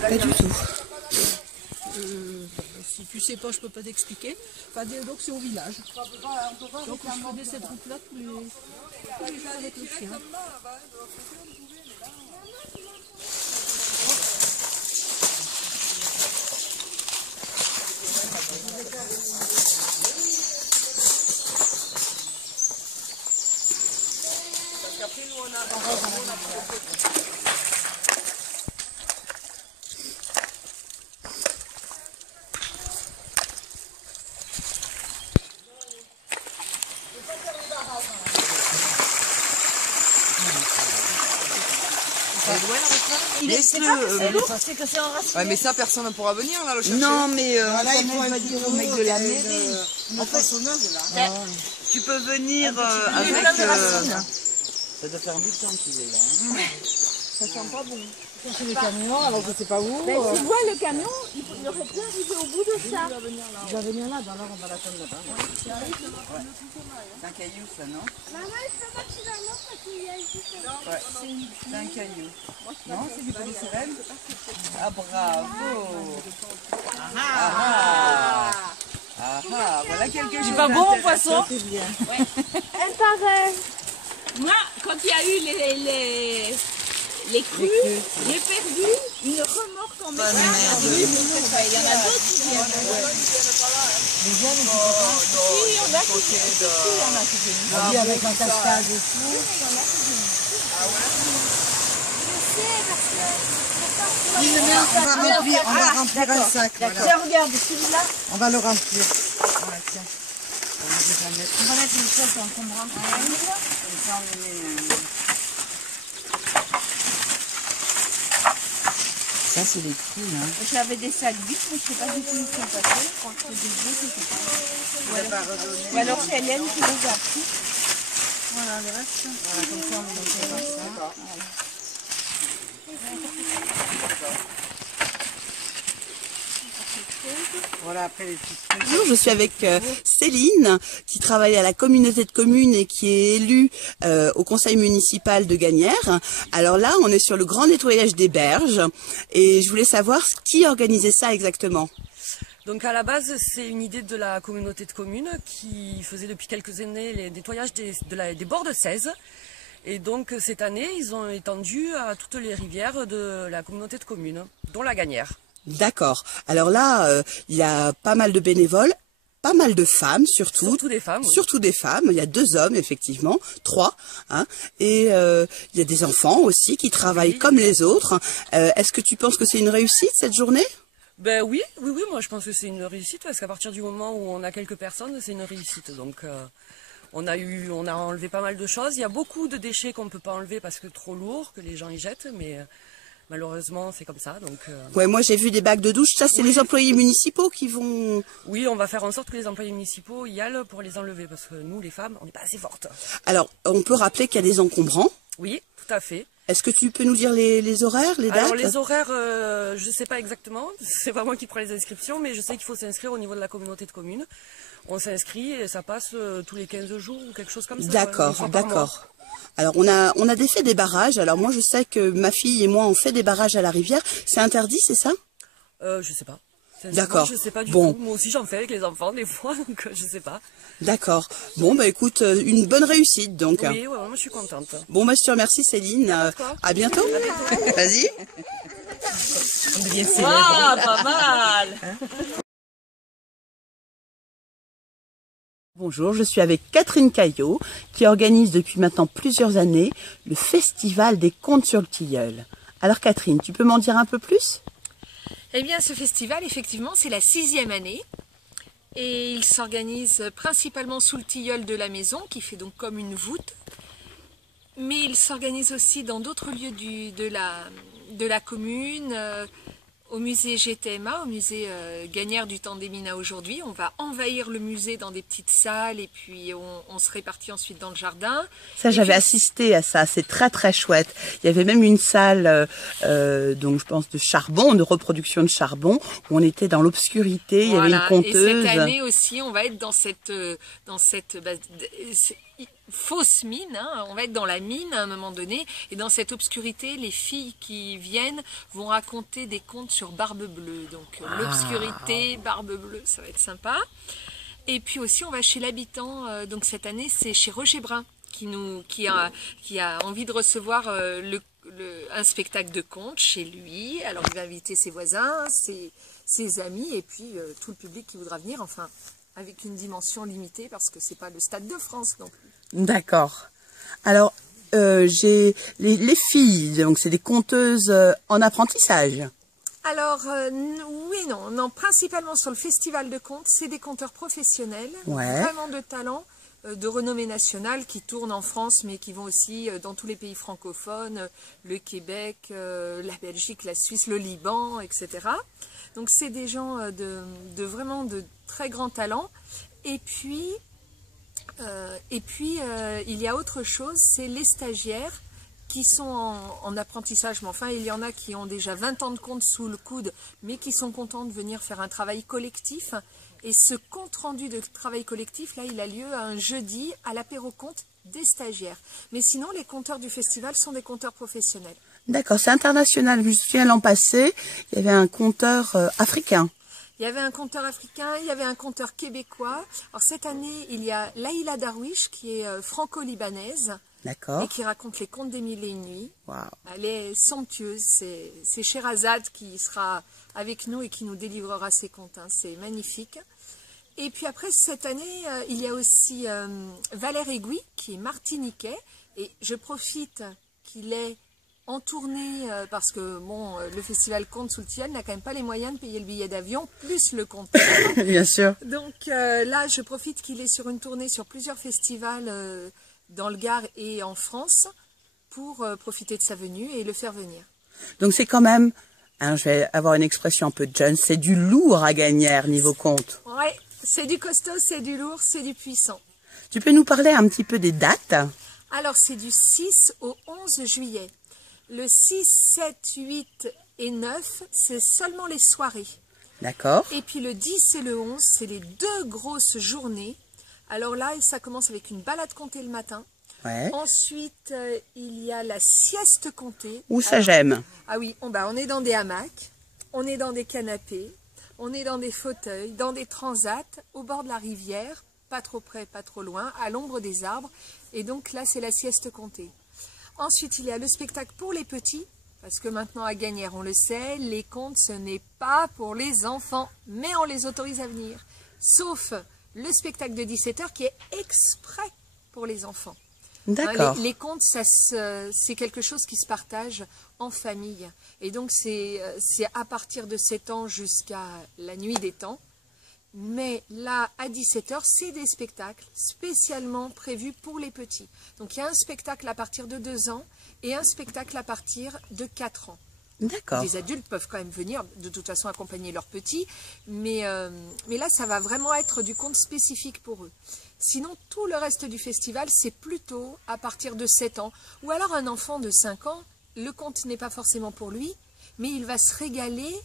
Pas du tout. Si tu sais pas, je peux pas t'expliquer. Enfin, donc c'est au village. Donc je faisais cette route-là tous les jours avec le chien. Laisse-le. Ouais, mais ça, personne ne pourra venir là le chercher. Non, mais Voilà, il faut un dire au mec de la mairie. En façonneuse là. Tu peux venir avec. Ça doit faire un bout de temps qu'il est là. Ça sent pas bon. C'est les camions, alors je sais pas où. Ben, tu vois le camion, il aurait pu arriver au bout de ça. Il va venir là, dans l'heure on va l'attendre là-bas. C'est un caillou ça, non? Maman, je peux pas que tu l'annonces parce qu'il y a ici. Ouais, c'est un caillou. Non, c'est du polystyrène? Ah bravo! Voilà quelque chose. C'est pas bon, poisson? Elle paraît. Moi, quand il y a eu les crues, j'ai perdu une remorque en métal. Il y en a d'autres qui viennent. Les jeunes, on Oui, a vu avec un cascade et tout. Oui, mais on va remplir un sac. Voilà. Tiens, regarde, celui-là. On va le remplir. Voilà, tiens. On va mettre une chose encombrante. Comme ça, on met. Ça, c'est des crues, hein. J'avais des sacs vite, mais je ne sais pas du tout où ils sont passés. Je crois que c'est des vieux, je sais pas. Ou alors c'est Hélène qui les a pris. Voilà, le reste. Voilà, comme ça, on met comme ça. Voilà, après les petites trucs. Bonjour, je suis avec Céline qui travaille à la communauté de communes et qui est élue au conseil municipal de Gagnières. Alors là, on est sur le grand nettoyage des berges et je voulais savoir qui organisait ça exactement. Donc à la base, c'est une idée de la communauté de communes qui faisait depuis quelques années les nettoyages des bords de 16. Et donc cette année, ils ont étendu à toutes les rivières de la communauté de communes, dont la Gagnière. D'accord. Alors là, il y a pas mal de bénévoles, pas mal de femmes surtout. Surtout des femmes. Oui. Surtout des femmes. Il y a 2 hommes, effectivement, 3. Hein, et il y a des enfants aussi qui travaillent comme les autres. Est-ce que tu penses que c'est une réussite cette journée ? Ben oui, moi je pense que c'est une réussite parce qu'à partir du moment où on a quelques personnes, c'est une réussite. Donc on a enlevé pas mal de choses. Il y a beaucoup de déchets qu'on ne peut pas enlever parce que trop lourd, que les gens y jettent, mais malheureusement c'est comme ça. Donc ouais, moi j'ai vu des bacs de douche. Ça, c'est les employés municipaux qui vont. oui, on va faire en sorte que les employés municipaux y aillent pour les enlever parce que nous, les femmes, on n'est pas assez fortes. Alors, on peut rappeler qu'il y a des encombrants. Oui, tout à fait. Est-ce que tu peux nous dire les horaires, les dates? Alors les horaires, je ne sais pas exactement, c'est pas moi qui prends les inscriptions, mais je sais qu'il faut s'inscrire au niveau de la communauté de communes. On s'inscrit et ça passe tous les 15 jours ou quelque chose comme ça. D'accord, d'accord. Alors on a fait des barrages. Alors moi je sais que ma fille et moi on fait des barrages à la rivière. C'est interdit, c'est ça? Je sais pas. D'accord. Je sais pas du Bon. tout. Moi aussi j'en fais avec les enfants des fois, donc je sais pas. D'accord. Bon bah écoute, une bonne réussite donc. Oui, ouais, moi je suis contente. Bon bah je te remercie Céline. À bientôt. Vas-y. On devient célèbre. Ah, pas mal. Bonjour, je suis avec Catherine Caillot qui organise depuis maintenant plusieurs années le Festival des Contes sur le Tilleul. Alors Catherine, tu peux m'en dire un peu plus? Eh bien, ce festival, effectivement, c'est la 6e année et il s'organise principalement sous le tilleul de la maison, qui fait donc comme une voûte. Mais il s'organise aussi dans d'autres lieux de la commune, au musée GTMA, au musée Gagnère du Temps des Minas aujourd'hui. On va envahir le musée dans des petites salles et puis on se répartit ensuite dans le jardin. Ça, j'avais assisté à ça, c'est très très chouette. Il y avait même une salle, donc je pense de charbon, de reproduction de charbon, où on était dans l'obscurité, il y avait une conteuse. Et cette année aussi, on va être dans cette fausse mine, hein. On va être dans la mine à un moment donné, et dans cette obscurité, les filles qui viennent vont raconter des contes sur Barbe Bleue. Donc l'obscurité, Barbe Bleue, ça va être sympa. Et puis aussi, on va chez l'habitant, donc cette année, c'est chez Roger Brun, qui a envie de recevoir un spectacle de contes chez lui. Alors il va inviter ses voisins, ses amis, et puis tout le public qui voudra venir, enfin, avec une dimension limitée, parce que c'est pas le Stade de France non plus. D'accord. Alors, j'ai les filles, donc c'est des conteuses en apprentissage. Alors, oui et non. Non, principalement sur le festival de contes, c'est des conteurs professionnels, vraiment de talent, de renommée nationale, qui tournent en France, mais qui vont aussi dans tous les pays francophones, le Québec, la Belgique, la Suisse, le Liban, etc. Donc c'est des gens vraiment de très grand talent. Et puis il y a autre chose, c'est les stagiaires qui sont en apprentissage. Mais enfin, il y en a qui ont déjà 20 ans de contes sous le coude, mais qui sont contents de venir faire un travail collectif. Et ce compte-rendu de travail collectif, là, il a lieu un jeudi à l'apéro-conte des stagiaires. Mais sinon, les conteurs du festival sont des conteurs professionnels. D'accord, c'est international. Je me souviens l'an passé, il y avait un conteur africain. Il y avait un conteur africain, il y avait un conteur québécois. Alors cette année, il y a Laïla Darwish qui est franco-libanaise. D'accord. Et qui raconte les contes des mille et une nuits. Wow. Elle est somptueuse. C'est Sherazade qui sera avec nous et qui nous délivrera ses contes. Hein. C'est magnifique. Et puis après, cette année, il y a aussi Valère Aiguille qui est martiniquais. Et je profite qu'il est en tournée, parce que bon, le festival Contes sous le Tilleul n'a quand même pas les moyens de payer le billet d'avion, plus le compte. Bien sûr. Donc là, je profite qu'il est sur une tournée sur plusieurs festivals dans le Gard et en France, pour profiter de sa venue et le faire venir. Donc c'est quand même, hein, je vais avoir une expression un peu jeune, c'est du lourd à Gagnère niveau conte. Oui, c'est du costaud, c'est du lourd, c'est du puissant. Tu peux nous parler un petit peu des dates? Alors c'est du 6 au 11 juillet. Le 6, 7, 8 et 9, c'est seulement les soirées. D'accord. Et puis le 10 et le 11, c'est les deux grosses journées. Alors là, ça commence avec une balade comptée le matin. Ouais. Ensuite, il y a la sieste comptée. Où ça j'aime. Ah oui, on est dans des hamacs, on est dans des canapés, on est dans des fauteuils, dans des transats, au bord de la rivière, pas trop près, pas trop loin, à l'ombre des arbres. Et donc là, c'est la sieste comptée. Ensuite, il y a le spectacle pour les petits, parce que maintenant à Gagnère, on le sait, les contes, ce n'est pas pour les enfants, mais on les autorise à venir. Sauf le spectacle de 17h qui est exprès pour les enfants. D'accord. Les contes, c'est quelque chose qui se partage en famille. Et donc, c'est à partir de 7 ans jusqu'à la nuit des temps. Mais là, à 17h, c'est des spectacles spécialement prévus pour les petits. Donc, il y a un spectacle à partir de 2 ans et un spectacle à partir de 4 ans. D'accord. Les adultes peuvent quand même venir, de toute façon, accompagner leurs petits. Mais là, ça va vraiment être du conte spécifique pour eux. Sinon, tout le reste du festival, c'est plutôt à partir de 7 ans. Ou alors un enfant de 5 ans, le conte n'est pas forcément pour lui, mais il va se régaler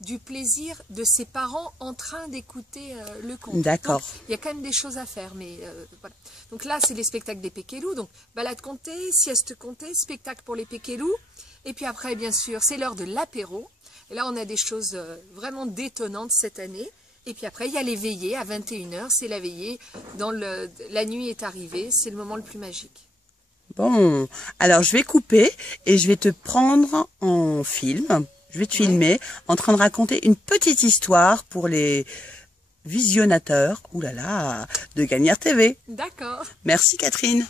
du plaisir de ses parents en train d'écouter le conte. D'accord. Il y a quand même des choses à faire, mais voilà. Donc là, c'est les spectacles des Pékélous. Donc, balade comptée, sieste comptée, spectacle pour les Pékélous. Et puis après, bien sûr, c'est l'heure de l'apéro. Et là, on a des choses vraiment détonnantes cette année. Et puis après, il y a les veillées à 21h. C'est la veillée. La nuit est arrivée. C'est le moment le plus magique. Bon, alors je vais couper et je vais te prendre en film. Je vais te filmer en train de raconter une petite histoire pour les visionnateurs, de Gagnère TV. D'accord. Merci Catherine.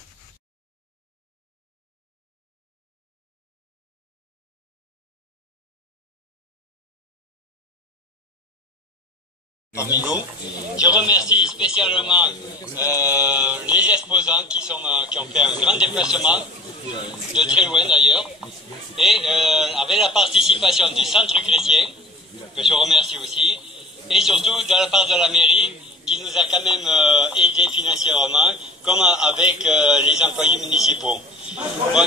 Parmi nous. Je remercie spécialement les exposants qui ont fait un grand déplacement, de très loin d'ailleurs, et avec la participation du Centre chrétien que je remercie aussi, et surtout de la part de la mairie, qui nous a quand même aidé financièrement, comme avec les employés municipaux. Bon,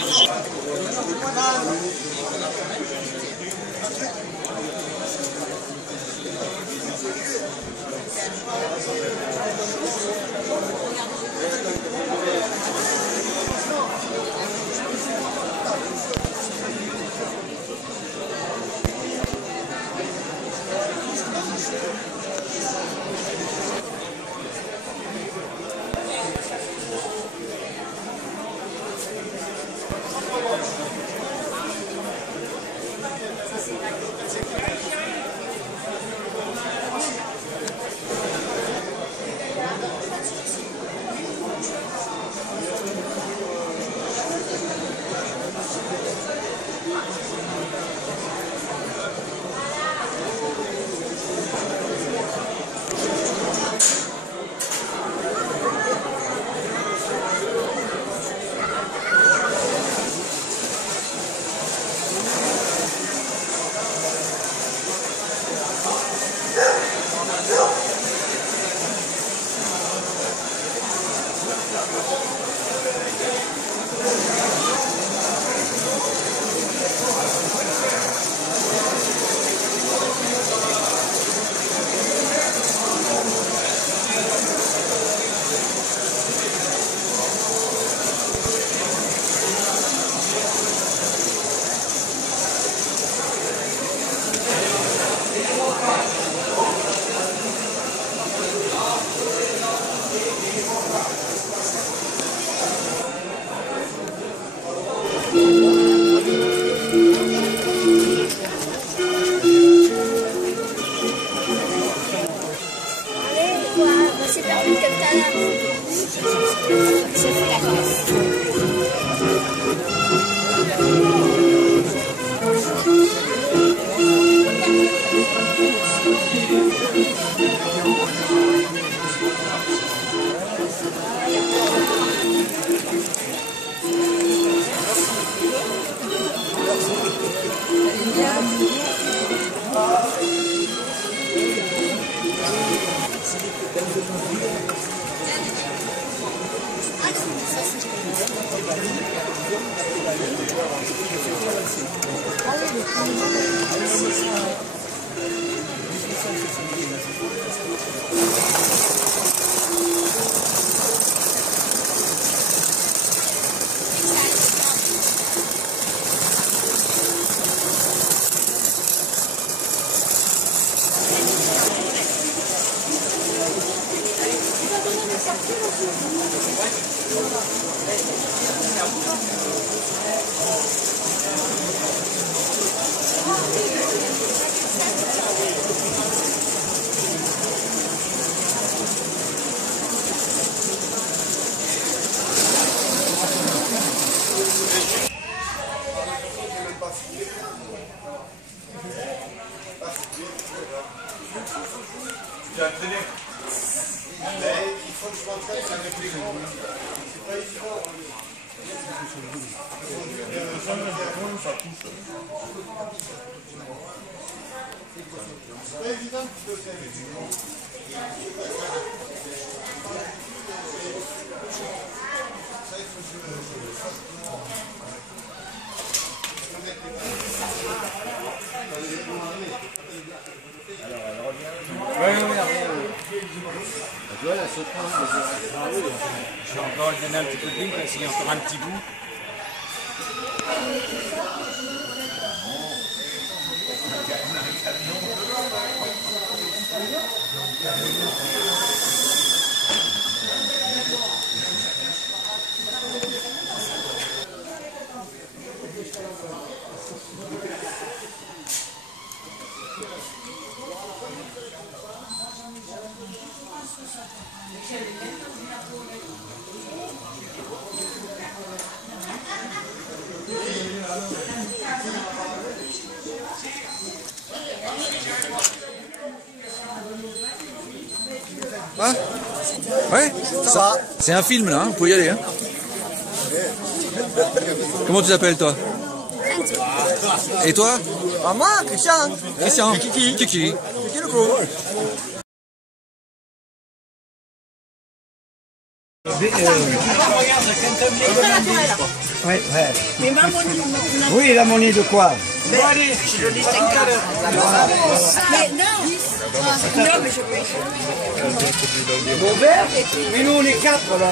c'est pas plus que tout à l'heure. Je fais la classe. Tu as entraîné. Mais il faut que je m'entraîne avec les grands. C'est pas évident. Ça pousse. C'est pas évident que tu le fais. Ça, il faut que je le fasse. Oui, tu vois, la sauterelle, je vais encore lui donner un petit peu de ligne parce qu'il y a encore un petit bout. Hein? Ouais, ça. C'est un film là, hein, vous pouvez y aller. Hein. Comment tu t'appelles toi? Et toi? Ah, moi, Christian. Christian. Kiki. Kiki le gros. Ouais. Oui, la monnaie de quoi? Mais non. Non, mais je peux. Mon verre? Mais nous, on est 4 là.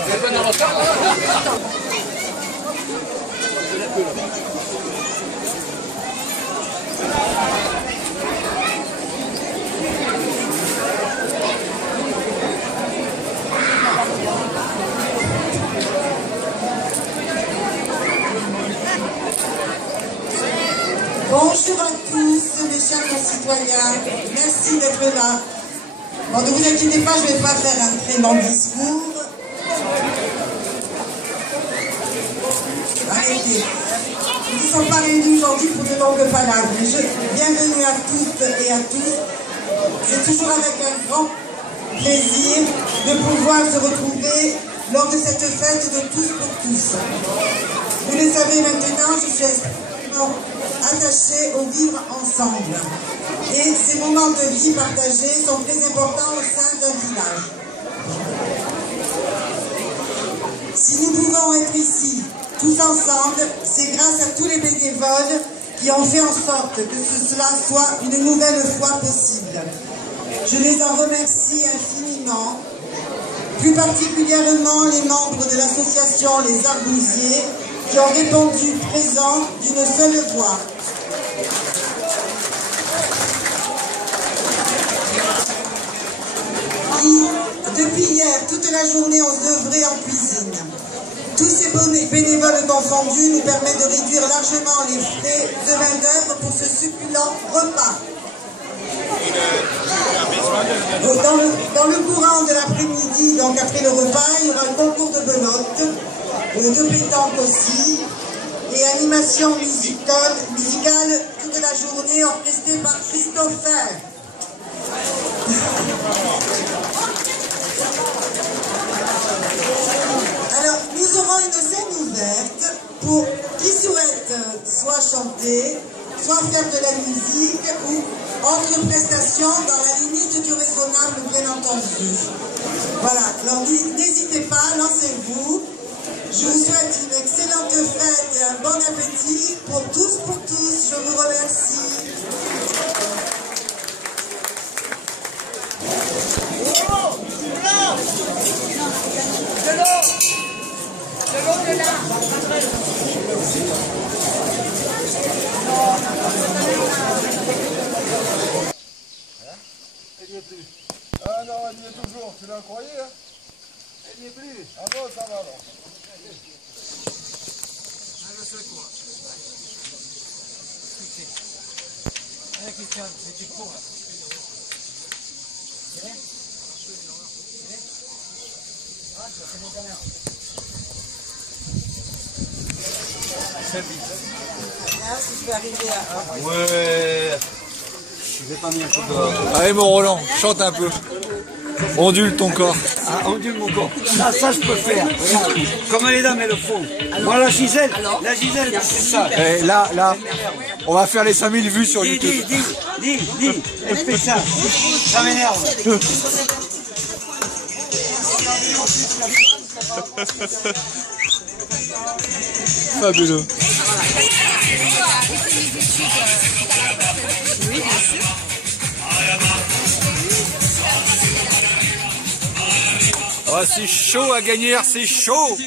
Bonjour à tous, mes chers concitoyens. Merci d'être là. Bon, ne vous inquiétez pas, je ne vais pas faire un très long discours. Arrêtez. Nous ne sommes pas réunis aujourd'hui pour de longues palabres. Bienvenue à toutes et à tous. C'est toujours avec un grand plaisir de pouvoir se retrouver lors de cette fête de tous pour tous. Vous le savez maintenant, je suis attachée au vivre ensemble. Et ces moments de vie partagés sont très importants au sein d'un village. Si nous pouvons être ici, tous ensemble, c'est grâce à tous les bénévoles qui ont fait en sorte que cela soit une nouvelle fois possible. Je les en remercie infiniment, plus particulièrement les membres de l'association Les Arbousiers qui ont répondu présent d'une seule voix. Depuis hier, toute la journée, on s'œuvrait en cuisine. Tous ces bénévoles confondus nous permettent de réduire largement les frais de main-d'œuvre pour ce succulent repas. Dans le courant de l'après-midi, donc après le repas, il y aura un concours de belote, de pétanque aussi, et animation musicale toute la journée orchestrée par Christopher. Alors, nous aurons une scène ouverte pour qui souhaite soit chanter, soit faire de la musique ou autre prestation dans la limite du raisonnable, bien entendu. Voilà, alors n'hésitez pas, lancez-vous. Je vous souhaite une excellente fête et un bon appétit pour tous. Je vous remercie. Elle n'y est plus. Ah non, elle y est toujours. Tu l'as croyé, hein? Elle n'y est plus. Ah bon, ça va alors. Je sais quoi. Allez, Christian, c'est court là. Je vais arriver à... Ouais. Je vais pas mis un peu de... Allez mon Roland, chante un peu. Ondule ton corps. Ah, ondule mon corps. Ça je peux faire. Regarde. Comme les dames elles le font. Moi la Gisèle, c'est ça. Et là, on va faire les 5000 vues sur YouTube. Dis, elle fait ça. Ça m'énerve. Fabuleux. Oui, bien sûr. Oh, c'est chaud à gagner, c'est chaud.